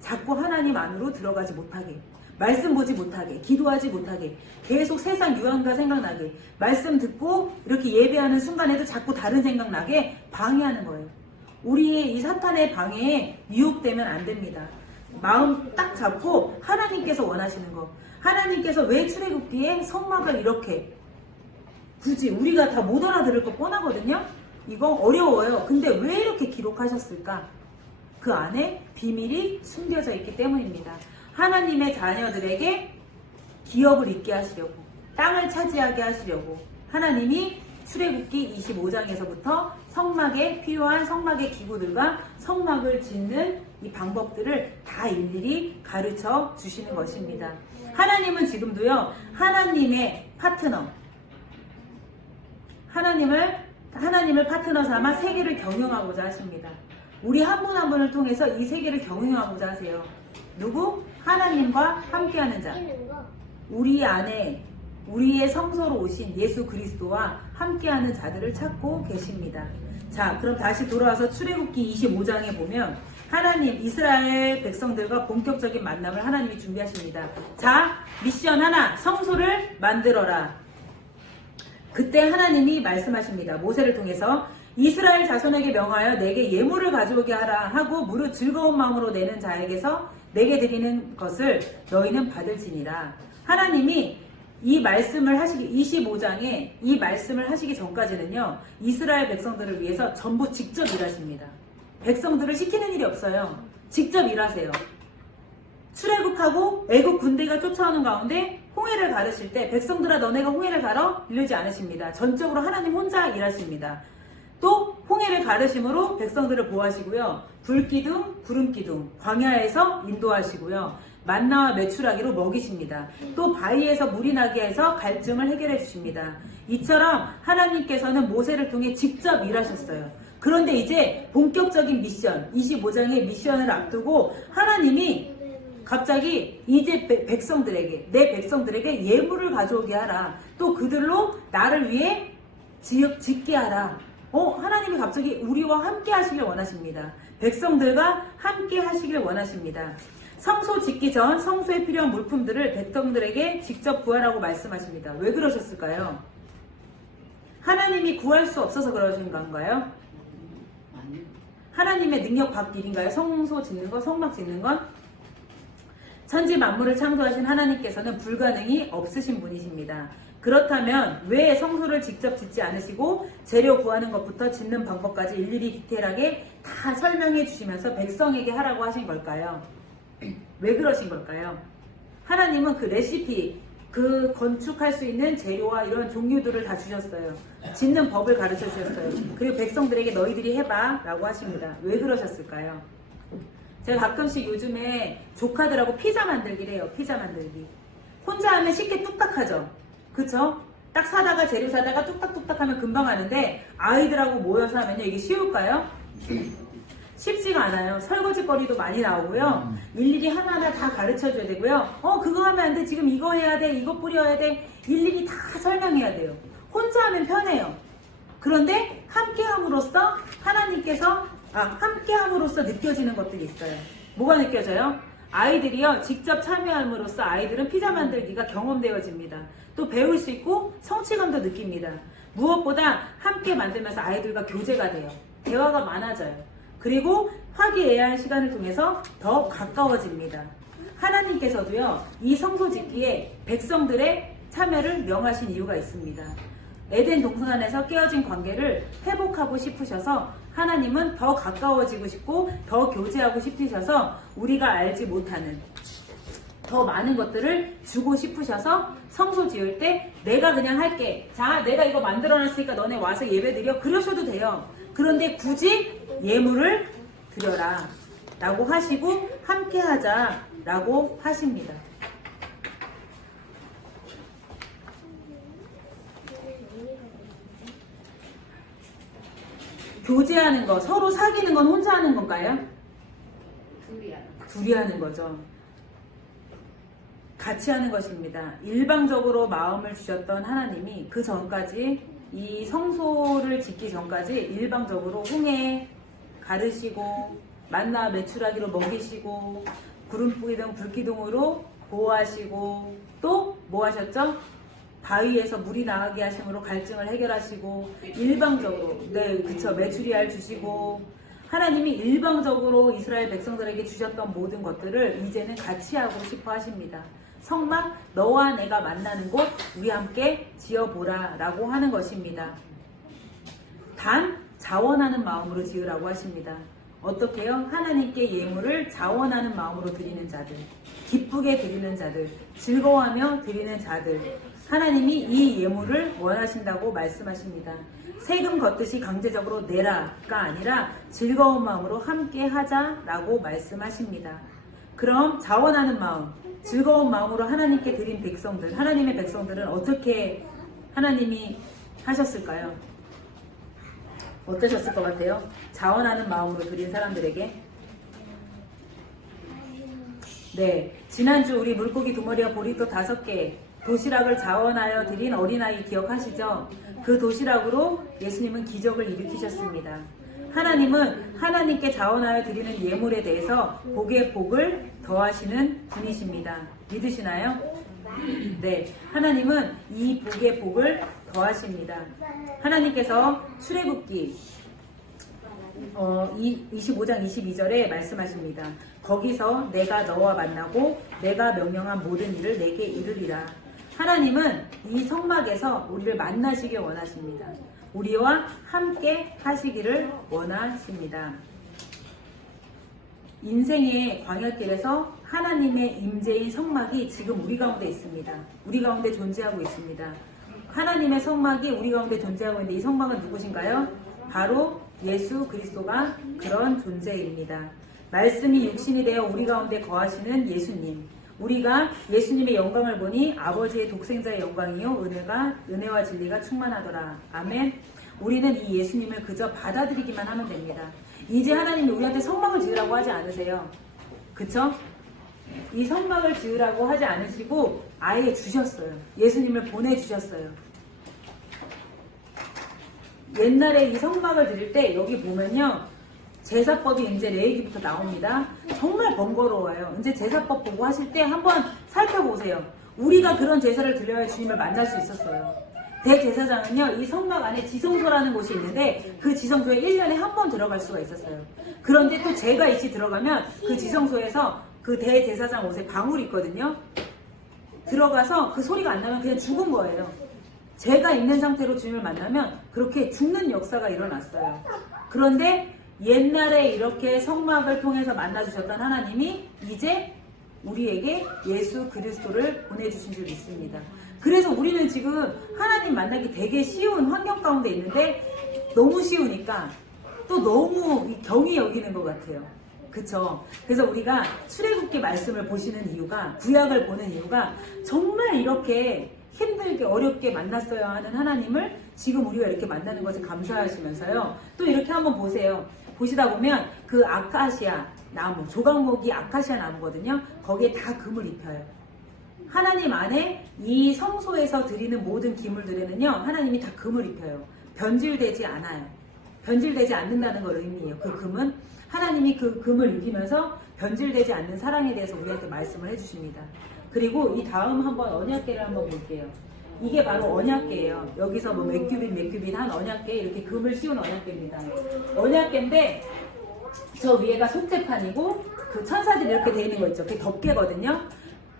자꾸 하나님 안으로 들어가지 못하게, 말씀 보지 못하게, 기도하지 못하게, 계속 세상 유황과 생각나게, 말씀 듣고 이렇게 예배하는 순간에도 자꾸 다른 생각나게 방해하는 거예요. 우리의 이 사탄의 방해에 유혹되면 안 됩니다. 마음 딱 잡고 하나님께서 원하시는 거. 하나님께서 왜 출애굽기에 성막을 이렇게 굳이 우리가 다 못 알아들을 거 뻔하거든요. 이거 어려워요. 근데 왜 이렇게 기록하셨을까? 그 안에 비밀이 숨겨져 있기 때문입니다. 하나님의 자녀들에게 기업을 잇게 하시려고, 땅을 차지하게 하시려고 하나님이 출애굽기 25장에서부터 성막에 필요한 성막의 기구들과 성막을 짓는 이 방법들을 다 일일이 가르쳐 주시는 것입니다. 하나님은 지금도요, 하나님의 파트너, 하나님을 파트너 삼아 세계를 경영하고자 하십니다. 우리 한 분 한 분을 통해서 이 세계를 경영하고자 하세요. 누구? 하나님과 함께하는 자. 우리 안에 우리의 성소로 오신 예수 그리스도와 함께하는 자들을 찾고 계십니다. 자, 그럼 다시 돌아와서 출애굽기 25장에 보면 하나님 이스라엘 백성들과 본격적인 만남을 하나님이 준비하십니다. 자, 미션 하나, 성소를 만들어라. 그때 하나님이 말씀하십니다. 모세를 통해서 이스라엘 자손에게 명하여 내게 예물을 가져오게 하라 하고 무릇 즐거운 마음으로 내는 자에게서 내게 드리는 것을 너희는 받을지니라. 하나님이 이 말씀을 하시기 25장에 이 말씀을 하시기 전까지는요, 이스라엘 백성들을 위해서 전부 직접 일하십니다. 백성들을 시키는 일이 없어요. 직접 일하세요. 출애굽하고 애국 군대가 쫓아오는 가운데 홍해를 가르실 때 백성들아 너네가 홍해를 가러 이르지 않으십니다. 전적으로 하나님 혼자 일하십니다. 또 홍해를 가르심으로 백성들을 보호하시고요. 불기둥, 구름기둥, 광야에서 인도하시고요. 만나와 메추라기로 먹이십니다. 또 바위에서 물이 나게 해서 갈증을 해결해 주십니다. 이처럼 하나님께서는 모세를 통해 직접 일하셨어요. 그런데 이제 본격적인 미션, 25장의 미션을 앞두고 하나님이 갑자기 이제 백성들에게, 내 백성들에게 예물을 가져오게 하라. 또 그들로 나를 위해 짓게 하라. 하나님이 갑자기 우리와 함께 하시길 원하십니다. 백성들과 함께 하시길 원하십니다. 성소 짓기 전 성소에 필요한 물품들을 백성들에게 직접 구하라고 말씀하십니다. 왜 그러셨을까요? 하나님이 구할 수 없어서 그러신 건가요? 하나님의 능력 밖일인가요? 성소 짓는 거, 성막 짓는 건? 천지 만물을 창조하신 하나님께서는 불가능이 없으신 분이십니다. 그렇다면 왜 성소를 직접 짓지 않으시고 재료 구하는 것부터 짓는 방법까지 일일이 디테일하게 다 설명해 주시면서 백성에게 하라고 하신 걸까요? 왜 그러신 걸까요? 하나님은 그 레시피, 그 건축할 수 있는 재료와 이런 종류들을 다 주셨어요. 짓는 법을 가르쳐 주셨어요. 그리고 백성들에게 너희들이 해봐 라고 하십니다. 왜 그러셨을까요? 제가 가끔씩 요즘에 조카들하고 피자 만들기를 해요. 피자 만들기. 혼자 하면 쉽게 뚝딱 하죠. 그쵸? 딱 사다가 재료 사다가 뚝딱뚝딱 하면 금방 하는데 아이들하고 모여서 하면요, 이게 쉬울까요? 쉽지가 않아요. 설거지거리도 많이 나오고요. 일일이 하나하나 다 가르쳐줘야 되고요. 그거 하면 안 돼. 지금 이거 해야 돼. 이거 뿌려야 돼. 일일이 다 설명해야 돼요. 혼자 하면 편해요. 그런데 함께함으로써 함께함으로써 느껴지는 것들이 있어요. 뭐가 느껴져요? 아이들이요, 직접 참여함으로써 아이들은 피자 만들기가 경험되어집니다. 또 배울 수 있고 성취감도 느낍니다. 무엇보다 함께 만들면서 아이들과 교제가 돼요. 대화가 많아져요. 그리고 화기애애한 시간을 통해서 더 가까워집니다. 하나님께서도요, 이 성소 짓기에 백성들의 참여를 명하신 이유가 있습니다. 에덴 동산 안에서 깨어진 관계를 회복하고 싶으셔서 하나님은 더 가까워지고 싶고 더 교제하고 싶으셔서 우리가 알지 못하는 더 많은 것들을 주고 싶으셔서 성소 지을 때 내가 그냥 할게. 자, 내가 이거 만들어놨으니까 너네 와서 예배 드려. 그러셔도 돼요. 그런데 굳이 예물을 드려라 라고 하시고 함께 하자 라고 하십니다. 교제하는 거, 서로 사귀는 건 혼자 하는 건가요? 둘이 하는 거죠. 같이 하는 것입니다. 일방적으로 마음을 주셨던 하나님이 그 전까지, 이 성소를 짓기 전까지 일방적으로 홍해 가르시고 만나 메추라기로 먹이시고 구름기둥 불기둥으로 보호하시고 또 뭐 하셨죠? 바위에서 물이 나가게 하심으로 갈증을 해결하시고 일방적으로 네 그쵸 메추리알 주시고 하나님이 일방적으로 이스라엘 백성들에게 주셨던 모든 것들을 이제는 같이 하고 싶어 하십니다. 성막 너와 내가 만나는 곳 우리 함께 지어보라 라고 하는 것입니다. 단 자원하는 마음으로 지으라고 하십니다. 어떻게요? 하나님께 예물을 자원하는 마음으로 드리는 자들, 기쁘게 드리는 자들, 즐거워하며 드리는 자들, 하나님이 이 예물을 원하신다고 말씀하십니다. 세금 걷듯이 강제적으로 내라가 아니라 즐거운 마음으로 함께 하자라고 말씀하십니다. 그럼 자원하는 마음, 즐거운 마음으로 하나님께 드린 백성들, 하나님의 백성들은 어떻게 하나님이 하셨을까요? 어떠셨을 것 같아요? 자원하는 마음으로 드린 사람들에게. 네, 지난주 우리 물고기 2마리와 보리또 5개 도시락을 자원하여 드린 어린아이 기억하시죠? 그 도시락으로 예수님은 기적을 일으키셨습니다. 하나님은 하나님께 자원하여 드리는 예물에 대해서 복의 복을 더하시는 분이십니다. 믿으시나요? 네, 하나님은 이 복의 복을 더하십니다. 하나님께서 출애굽기 25장 22절에 말씀하십니다. 거기서 내가 너와 만나고 내가 명령한 모든 일을 내게 이르리라. 하나님은 이 성막에서 우리를 만나시길 원하십니다. 우리와 함께 하시기를 원하십니다. 인생의 광야길에서 하나님의 임재인 성막이 지금 우리 가운데 있습니다. 우리 가운데 존재하고 있습니다. 하나님의 성막이 우리 가운데 존재하고 있는데 이 성막은 누구신가요? 바로 예수 그리스도가 그런 존재입니다. 말씀이 육신이 되어 우리 가운데 거하시는 예수님. 우리가 예수님의 영광을 보니 아버지의 독생자의 영광이요 은혜와 진리가 충만하더라. 아멘. 우리는 이 예수님을 그저 받아들이기만 하면 됩니다. 이제 하나님이 우리한테 성막을 지으라고 하지 않으세요. 그쵸? 이 성막을 지으라고 하지 않으시고 아예 주셨어요. 예수님을 보내주셨어요. 옛날에 이 성막을 드릴 때 여기 보면요. 제사법이 이제 레위기부터 나옵니다. 정말 번거로워요. 이제 제사법 보고 하실 때 한번 살펴보세요. 우리가 그런 제사를 드려야 주님을 만날 수 있었어요. 대제사장은요, 이 성막 안에 지성소라는 곳이 있는데 그 지성소에 1년에 한 번 들어갈 수가 있었어요. 그런데 또 제가 이치 들어가면 그 지성소에서 그 대제사장 옷에 방울이 있거든요. 들어가서 그 소리가 안 나면 그냥 죽은 거예요. 제가 있는 상태로 주님을 만나면 그렇게 죽는 역사가 일어났어요. 그런데 옛날에 이렇게 성막을 통해서 만나주셨던 하나님이 이제 우리에게 예수 그리스도를 보내주신 줄 믿습니다. 그래서 우리는 지금 하나님 만나기 되게 쉬운 환경 가운데 있는데 너무 쉬우니까 또 너무 경이 여기는 것 같아요. 그쵸? 그래서 우리가 출애굽기 말씀을 보시는 이유가, 구약을 보는 이유가 정말 이렇게 힘들게 어렵게 만났어야 하는 하나님을 지금 우리가 이렇게 만나는 것에 감사하시면서요. 또 이렇게 한번 보세요. 보시다 보면 그 아카시아 나무, 조각목이 아카시아 나무거든요. 거기에 다 금을 입혀요. 하나님 안에 이 성소에서 드리는 모든 기물들에는요. 하나님이 다 금을 입혀요. 변질되지 않아요. 변질되지 않는다는 걸 의미해요. 그 금은 하나님이 그 금을 입히면서 변질되지 않는 사랑에 대해서 우리한테 말씀을 해주십니다. 그리고 이 다음 한번 언약궤를 한번 볼게요. 이게 바로 언약궤예요. 여기서 뭐 몇 큐빗 한 언약궤 이렇게 금을 씌운 언약궤입니다. 언약궤인데 저 위에가 속죄판이고 그 천사들이 이렇게 돼 있는 거 있죠. 그게 덮개거든요.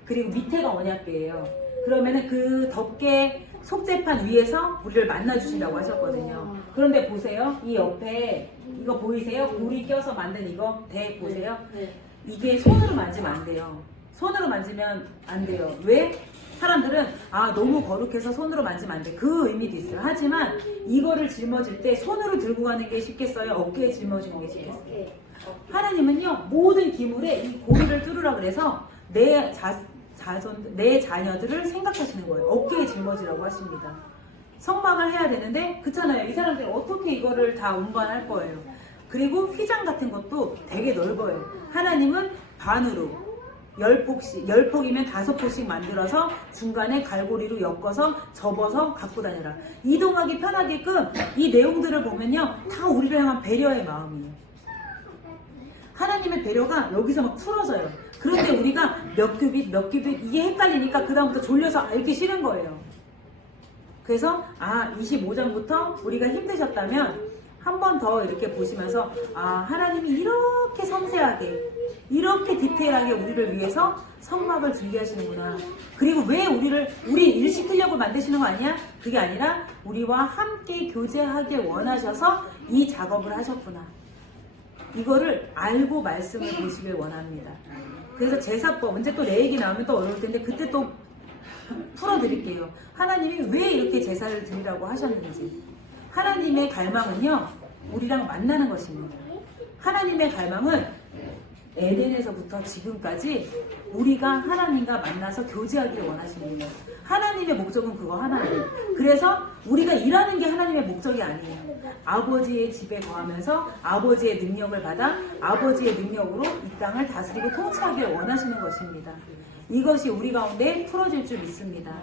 그리고 밑에가 언약궤예요. 그러면은 그 덮개 속죄판 위에서 우리를 만나주신다고 하셨거든요. 그런데 보세요. 이 옆에 이거 보이세요? 돌이 껴서 만든 이거 대 보세요. 이게 손으로 만지면 안 돼요. 손으로 만지면 안 돼요. 왜? 사람들은 너무 거룩해서 손으로 만지면 안 돼. 그 의미도 있어요. 하지만 이거를 жил머질 때 손으로 들고 가는 게 쉽겠어요? 어깨에 짊어지는 게 쉽겠어요? 하나님은요 모든 기물에 이 고리를 뚫으라 그래서 내 자녀들을 생각하시는 거예요. 어깨에 짊어지라고 하십니다. 성막을 해야 되는데 그렇잖아요. 이 사람들이 어떻게 이거를 다 운반할 거예요. 그리고 휘장 같은 것도 되게 넓어요. 하나님은 반으로 10폭이면 5폭씩 만들어서 중간에 갈고리로 엮어서 접어서 갖고 다녀라. 이동하기 편하게끔 이 내용들을 보면요. 다 우리를 향한 배려의 마음이에요. 하나님의 배려가 여기서 막 풀어져요. 그런데 우리가 몇 규빗 이게 헷갈리니까 그 다음부터 졸려서 알기 싫은 거예요. 그래서 25장부터 우리가 힘드셨다면 한 번 더 이렇게 보시면서 하나님이 이렇게 섬세하게 이렇게 디테일하게 우리를 위해서 성막을 준비하시는구나. 그리고 왜 우리 일 시키려고 만드시는 거 아니야? 그게 아니라 우리와 함께 교제하길 원하셔서 이 작업을 하셨구나. 이거를 알고 말씀을 보시길 원합니다. 그래서 제사법, 이제 또 내 얘기 나오면 또 어려울 텐데 그때 또 풀어드릴게요. 하나님이 왜 이렇게 제사를 드리라고 하셨는지. 하나님의 갈망은요, 우리랑 만나는 것입니다. 하나님의 갈망은 에덴에서부터 지금까지 우리가 하나님과 만나서 교제하기를 원하십니다. 하나님의 목적은 그거 하나예요. 그래서 우리가 일하는 게 하나님의 목적이 아니에요. 아버지의 집에 거하면서 아버지의 능력을 받아 아버지의 능력으로 이 땅을 다스리고 통치하기를 원하시는 것입니다. 이것이 우리 가운데 풀어질 줄 믿습니다.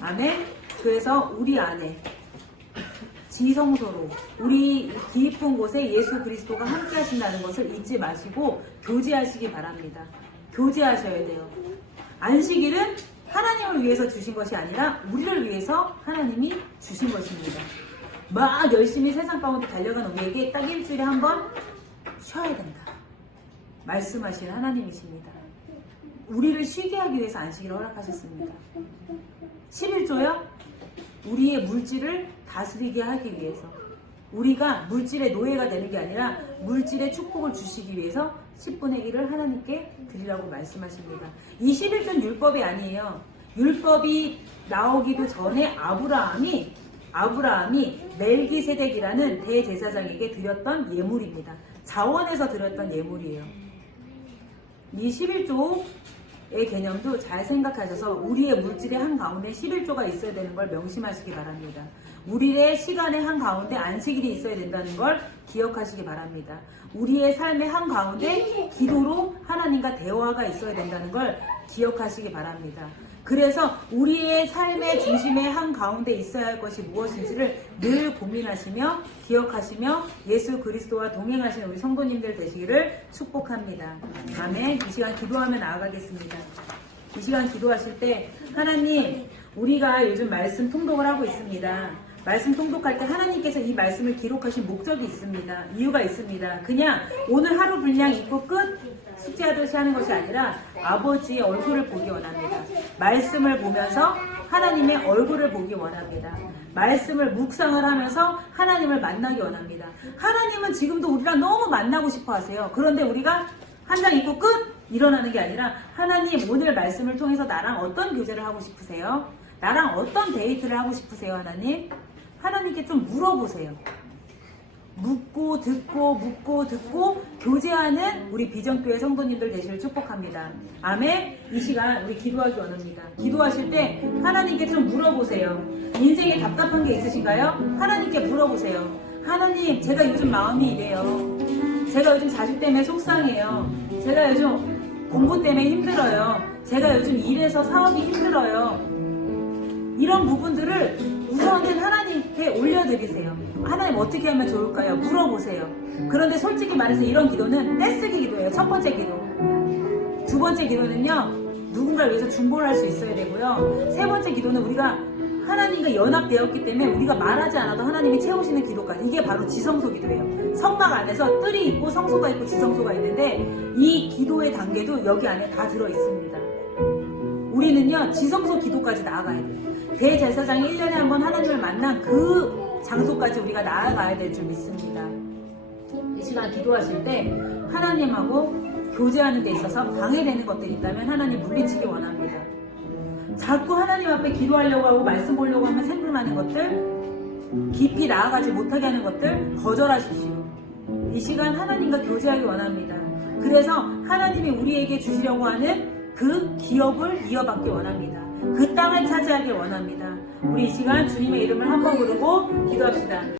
아멘. 그래서 우리 안에 지성소로 우리 깊은 곳에 예수 그리스도가 함께 하신다는 것을 잊지 마시고 교제하시기 바랍니다. 교제하셔야 돼요. 안식일은 하나님을 위해서 주신 것이 아니라 우리를 위해서 하나님이 주신 것입니다. 막 열심히 세상 가운데 달려간 우리에게 딱 일주일에 한 번 쉬어야 된다. 말씀하시는 하나님이십니다. 우리를 쉬게 하기 위해서 안식일을 허락하셨습니다. 11조요? 우리의 물질을 다스리게 하기 위해서, 우리가 물질의 노예가 되는 게 아니라 물질의 축복을 주시기 위해서 10분의 1을 하나님께 드리라고 말씀하십니다. 이 11조는 율법이 아니에요. 율법이 나오기도 전에 아브라함이 멜기세덱이라는 대제사장에게 드렸던 예물입니다. 자원에서 드렸던 예물이에요. 이 11조의 개념도 잘 생각하셔서 우리의 물질의 한가운데 11조가 있어야 되는 걸 명심하시기 바랍니다. 우리의 시간의 한가운데 안식일이 있어야 된다는 걸 기억하시기 바랍니다. 우리의 삶의 한가운데 기도로 하나님과 대화가 있어야 된다는 걸 기억하시기 바랍니다. 그래서 우리의 삶의 중심의 한가운데 있어야 할 것이 무엇인지를 늘 고민하시며 기억하시며 예수 그리스도와 동행하시는 우리 성도님들 되시기를 축복합니다. 아멘. 이 시간 기도하며 나아가겠습니다. 이 시간 기도하실 때 하나님, 우리가 요즘 말씀 통독을 하고 있습니다. 말씀 통독할 때 하나님께서 이 말씀을 기록하신 목적이 있습니다. 이유가 있습니다. 그냥 오늘 하루 분량 읽고 끝 숙제하듯이 하는 것이 아니라 아버지의 얼굴을 보기 원합니다. 말씀을 보면서 하나님의 얼굴을 보기 원합니다. 말씀을 묵상을 하면서 하나님을 만나기 원합니다. 하나님은 지금도 우리랑 너무 만나고 싶어 하세요. 그런데 우리가 한 장 읽고 끝! 일어나는 게 아니라 하나님, 오늘 말씀을 통해서 나랑 어떤 교제를 하고 싶으세요? 나랑 어떤 데이트를 하고 싶으세요? 하나님께 좀 물어보세요. 묻고 듣고 교제하는 우리 비전교회 성도님들 되시길 축복합니다. 아멘. 이 시간 우리 기도하기 원합니다. 기도하실 때 하나님께 좀 물어보세요. 인생에 답답한 게 있으신가요? 하나님께 물어보세요. 하나님, 제가 요즘 마음이 이래요. 제가 요즘 자식 때문에 속상해요. 제가 요즘 공부 때문에 힘들어요. 제가 요즘 일해서 사업이 힘들어요. 이런 부분들을 우선은 하나님께 올려드리세요. 하나님 어떻게 하면 좋을까요? 물어보세요. 그런데 솔직히 말해서 이런 기도는 떼쓰기 기도예요. 첫 번째 기도. 두 번째 기도는요, 누군가를 위해서 중보를 할 수 있어야 되고요. 세 번째 기도는 우리가 하나님과 연합되었기 때문에 우리가 말하지 않아도 하나님이 채우시는 기도까지. 이게 바로 지성소 기도예요. 성막 안에서 뜰이 있고 성소가 있고 지성소가 있는데 이 기도의 단계도 여기 안에 다 들어있습니다. 우리는요, 지성소 기도까지 나아가야 돼요. 대제사장이 1년에 한 번 하나님을 만난 그 장소까지 우리가 나아가야 될 줄 믿습니다. 이 시간 기도하실 때 하나님하고 교제하는 데 있어서 방해되는 것들이 있다면 하나님 물리치기 원합니다. 자꾸 하나님 앞에 기도하려고 하고 말씀 보려고 하면 생각나는 것들, 깊이 나아가지 못하게 하는 것들 거절하십시오. 이 시간 하나님과 교제하기 원합니다. 그래서 하나님이 우리에게 주시려고 하는 그 기업을 이어받기 원합니다. 그 땅을 차지하길 원합니다. 우리 이 시간 주님의 이름을 한번 부르고 기도합시다.